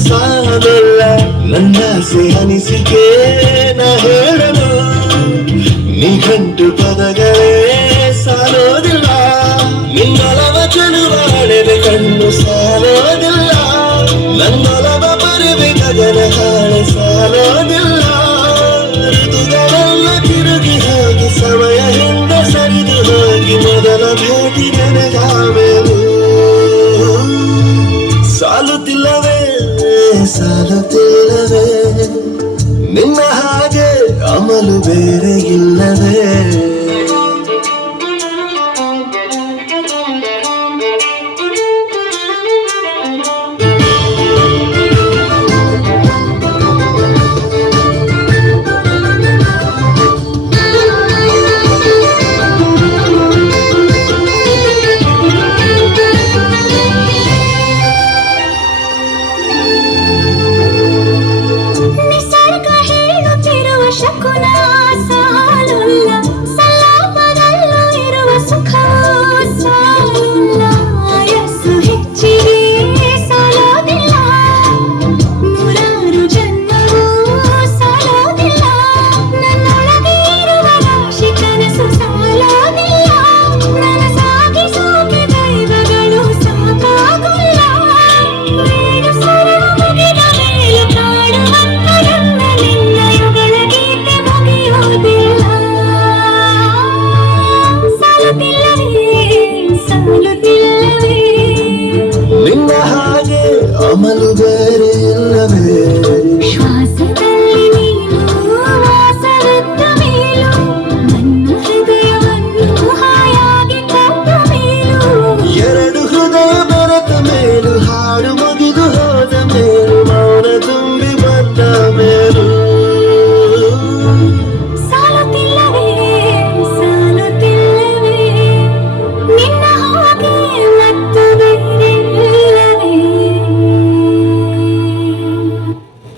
ಸಾಲಲ್ಲ ನನ್ನಾಸೆ ಅನಿಸಿಕೆ ನಾ ಹೇಳಲು ನಿಘಂಟು ಪದಗಳೇ ಸಾಲೋದಿಲ್ಲ ನಿನ್ನೊಲವ ಚಲುವಾಡೆದೆ ಕಣ್ಣು ಸಾಲೋದಿಲ್ಲ ನನ್ನೊಲವ ಬರುವೆ ಗಗನ ಹಾಳೆ ಸಾಲೋದಿಲ್ಲ ಋತುಗಳೆಲ್ಲ ತಿರುಗಿ ಹೋಗಿ ಸಮಯ ಹಿಂದೆ ಸರಿದು ಹೋಗಿ ಮೊದಲ ಭೇಟಿ ನನಗಾವೆನು ಸಾಲುತ್ತಿಲ್ಲವೇ ಸಾಲುತ್ತಿಲ್ಲವೇ ನಿನ್ನ ಹಾಗೆ ಅಮಲು ಬೇರೆ ಇಲ್ಲವೇ ಶಕುನ ಸಾಲುಲ್ಲ ಸಲಾಪದಲ್ಲೂ ಇರುವ ಸುಖ ಸಾಲುಲ್ಲ ಆಯಸ್ಸು ಹೆಚ್ಚಿಗೆ ಸಾಲೋದಿಲ್ಲ ನೂರಾರು ಜನ್ಮವೂ ಸಾಲೋದಿಲ್ಲ ನನ್ನೊಳಗೆ ಇರುವ ರಾಶಿ ಕನಸು ಸಾಲೋದಿಲ್ಲ ನನ್ನ ಸಾಗಿಸೋಕೆ ದೈವಗಳು ಸಾಕಾಗುಲ್ಲ ವೇಣು ಸ್ವರ ಮುಗಿದ ಮೇಲೂ ಕಾಡುವಂತ ನನ್ನ ನಿನ್ನ ಯುಗಳ ಗೀತೆ ಮುಗಿಯೋದಿಲ್ಲ ಸಾಲುತ್ತಿಲ್ಲವೇ ಸಾಲುತ್ತಿಲ್ಲವೇ ನಿನ್ನ ಹಾಗೆ ಅಮಲು ಬೇರೆ ಇಲ್ಲವೇ